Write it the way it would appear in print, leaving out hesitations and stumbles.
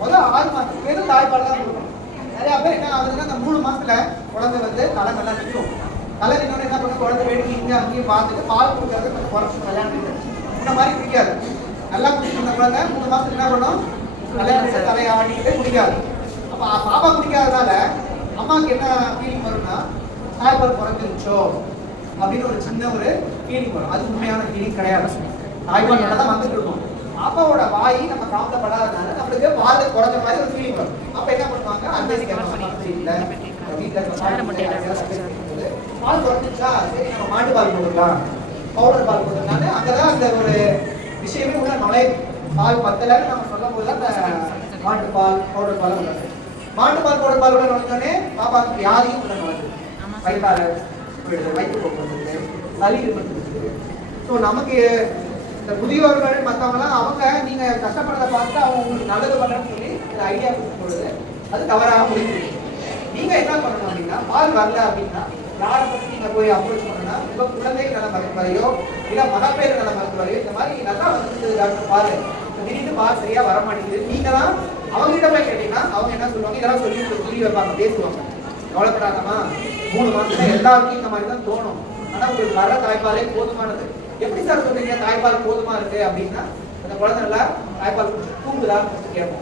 முதல் 6 மாசத்துக்கு வெறும் தாய்ப்பால் தான் கொடுக்கணும். நிறைய பேர் என்ன ஆகுதுன்னா அந்த 3 மாசத்துல குழந்தை வந்து தலை நல்லா நிற்கும். தலை நின்னோட என்ன பண்ண குழந்தை வேடிக்கை இங்கே அங்கேயும் பார்த்துட்டு பால் கொடுக்கறது கொஞ்சம் குறைச்சி கல்யாணம் இந்த மாதிரி குடிக்காது. நல்லா குடிக்கிற குழந்தை 3 மாசத்துக்கு என்ன பண்ணும், கல்யாணம் தலையை ஆடிக்கிட்டு குடிக்காது. அப்ப பாப்பா குடிக்காதனால அம்மாவுக்கு என்ன ஃபீலிங் வரும்னா தாய்ப்பால் குறைஞ்சிருச்சோ அப்படின்னு ஒரு சின்ன ஒரு ஃபீலிங் வரும். அது உண்மையான ஃபீலிங் கிடையாது. தாய்ப்பால் நல்லா தான் வந்துட்டு இருக்கும். அப்பாவோட வாய் நம்ம காமிக்கப்படாதனால நம்மளுக்கு பால் குறைஞ்ச மாதிரி ஒரு ஃபீலிங் வரும். அப்ப என்ன பண்ணுவாங்க, அன்னைக்கு பால் குறைஞ்சிச்சா சரி நம்ம மாட்டு பால் போடலாம், பவுடர் பால் போடுறதுனால அங்கதான் அந்த ஒரு விஷயமே உள்ள நுழையுது. பால் பத்தலன்னு நம்ம சொல்லும் போது அந்த மாட்டு பால் பவுடர் பால் உள்ளது. மாட்டு பால் பவுடர் பால் உள்ள நுழைஞ்சோடனே பாப்பாவுக்கு வியாதியும் உள்ள நுழையுது. வயிற்றால வயிற்று போக்குறது, சளி இருக்கிறது. ஸோ நமக்கு இந்த முதியோர்கள் மற்றவங்களாம் அவங்க நீங்க கஷ்டப்படுறதை பார்த்து அவங்க உங்களுக்கு நல்லது பண்றேன்னு சொல்லி இந்த ஐடியா கொடுக்கும் பொழுது அது தவறாக முடியுது. நீங்க என்ன பண்ணணும் அப்படின்னா, பால் வரல அப்படின்னா யாரை பற்றி நீங்க போய் அப்ரோச் பண்ணணும்னா உங்க குழந்தை நல மருத்துவரையோ இல்ல மகப்பேறு நல மருத்துவரையோ இந்த மாதிரி நல்லா வந்து டாக்டர் பாரு திடீர்னு பால் சரியா வர மாட்டேங்குது, நீங்க தான் அவங்ககிட்ட போய் கேட்டீங்கன்னா அவங்க என்ன சொல்லுவாங்க, இதெல்லாம் சொல்லி புரிய வைப்பாங்க, பேசுவாங்க. கவலைப்படாதமா 3 மாசத்துல எல்லாருக்கும் இந்த மாதிரி தான் தோணும். ஆனா உங்களுக்கு வர தாய்ப்பாலே போதுமானது. எப்படி சார் சொல்றீங்க தாய்ப்பால் போதுமா இருக்கு அப்படின்னா, அந்த குழந்தை நல்லா தாய்ப்பால் தூங்குதான்னு கேட்போம்.